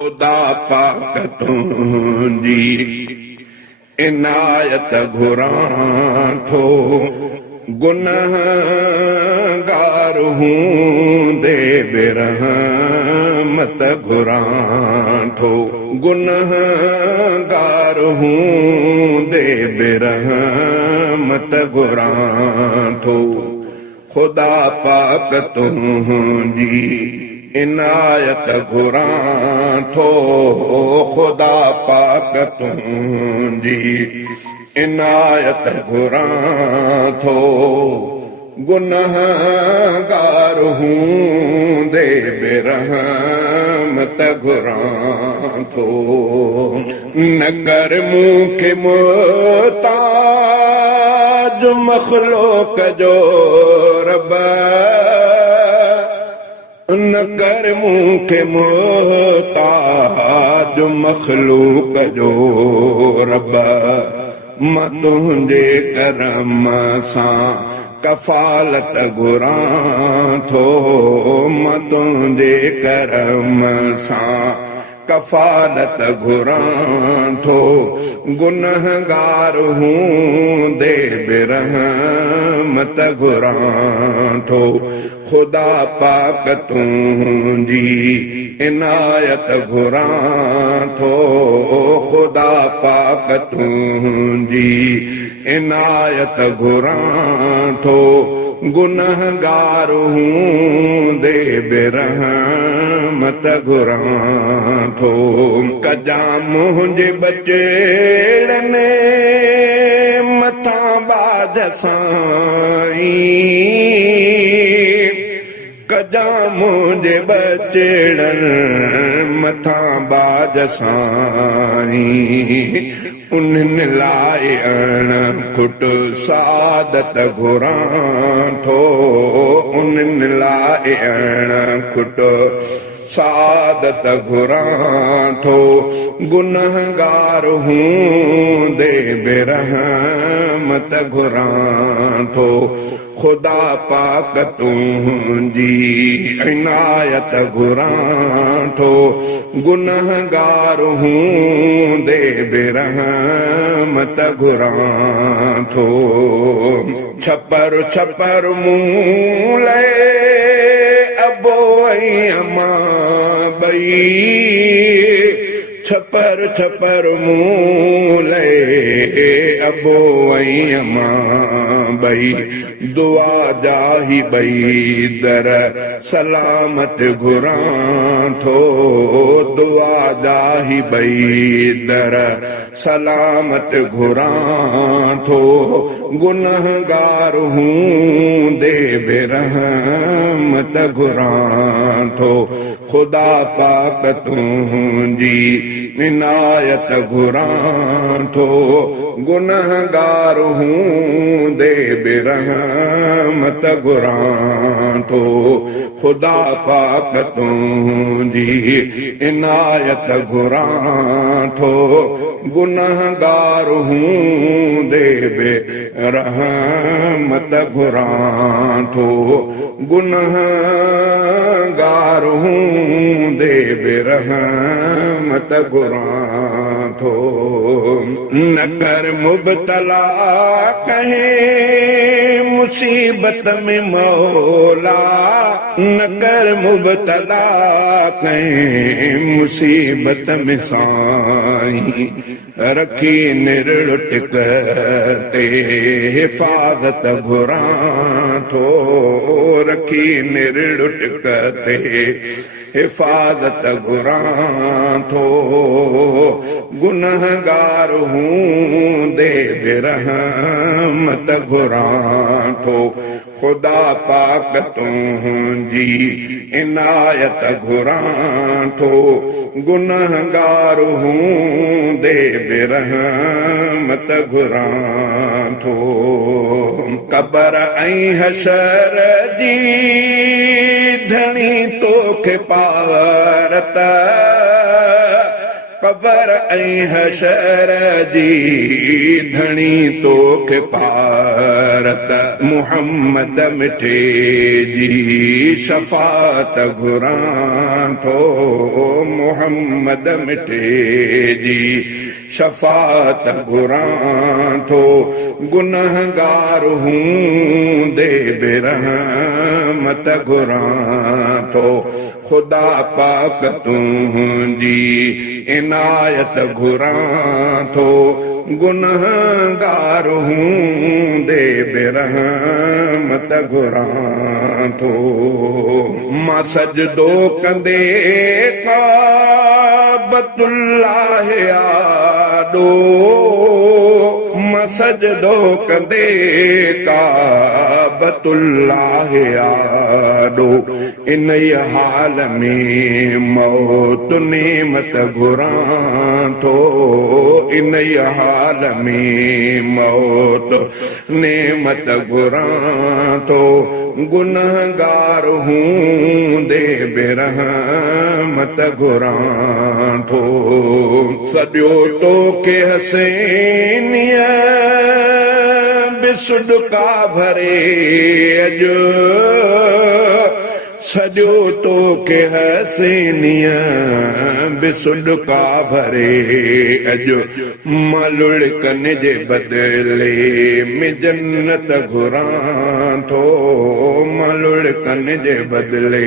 खुदा पाक तुंहिंजी इनायत घुरां थो गुनहगार हूंदे बिरहमत घुरां थो गुनहगार हूंदे बिरहमत घुरां थो खुदा पाक तुंहिंजी इनायत घुरां थो खुदा पाक तुंहिंजी इनायत घुरां थो गुनहगार हूंदे बिरहमत घुरां थो न कर मूंखे मुहताज मखलूक जो रब न कर मूंखे मुहताज मखलूक जो रब मां तुंहिंजे करम सां कफ़ालत घुरां थो मां तुंहिंजे करम सां कफ़ालत घुरां थो गुनहगार हूंदे बिरहमत घुरां थो खुदा पाक तुंहिंजी इनायत घुरां थो खुदा पाक तुंहिंजी इनायत घुरां थो गुनहगार हूंदे बिरहमत घुरां थो कजां मुंहिंजे बचड़नि मथां बाज साईं कजां मुंहिंजे बचड़नि मथां बाज साईं उन्हनि लाइ अण खुट सादत घुरां थो उन्हनि लाइ अण खुट सादत घुरां थो गुनहगार हूंदे बिरहमत घुरां थो खुदा पाक तुंहिंजी इनायत घुरां थो गुनहगार हूंदे बिरहमत घुरां थो छपर छपर मूले अबो ऐं अमां ॿई छपर छपर मूले अबो ऐं अमां ॿई दुआ जाही ॿई दर सलामत घुरां थो दुआ जाही ॿई दर सलामत घुरां थो गुनहगार हूंदे बिरहमत घुरां थो खुदा पाक तुंहिंजी इनायत घुरां थो गुनहगार हूंदे बिरहमत घुरां थो खुदा पाक तुंहिंजी इनायत घुरां थो गुनहगार हूंदे बिरहमत घुरां थो गुनहगार हूंदे बिरहमत घुरां थो न कर मुबतला कंहिं मुसीबत में मौला न कर मुबतला कंहिं मुसीबत में साईं रखी निरलुटिक ते हिफ़ाज़त घुरां थो रखी निरलुटिक ते हिफ़ाज़त घुरां थो गुनहगार हूंदे बिरहमत घुरां थो खुदा पाक तुंहिंजी इनायत घुरां थो गुनहगार हूंदे बिरहमत घुरां थो क़बर ऐं हशर जी धणी तोखे पारत क़बर ऐं हशर जी धणी तोखे पारत मुहम्मद मिठे जी शफ़ात घुरां थो मुहम्मद मिठे जी शफ़ात घुरां थो गुनहगार हूंदे बि रहमत घुरां थो खुदा पाक तुंहिंजी इनायत घुरां थो गुनहगार हूंदे बि रहमत घुरां थो मां सजदो कंदे काबतुल्लाह आॾो मां सजदो कंदे काबतुल्लाह आॾो इन हाल में मौत नेमत घुरां थो इन हाल में मौत नेमत घुरां थो गुनहगार हूंदे बि रहमत घुरां थो सॼो तोखे हसैनीअ बिसुडका भरे अॼु सॼो तोखे हसैनीअ बिसुडका भरे अॼु मालुड़कन जे बदिले में जन्नत घुरां थो मालुड़कन जे बदिले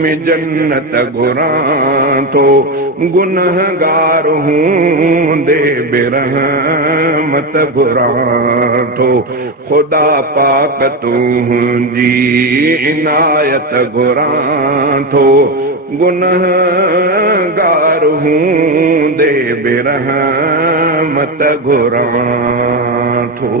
में जन्नत घुरां थो गुनहगार हूंदे बि रहमत घुरां थो खुदा पाक तुंहिंजी इनायत घुरां थो गुनहगार हूंदे बि रहमत घुरां थो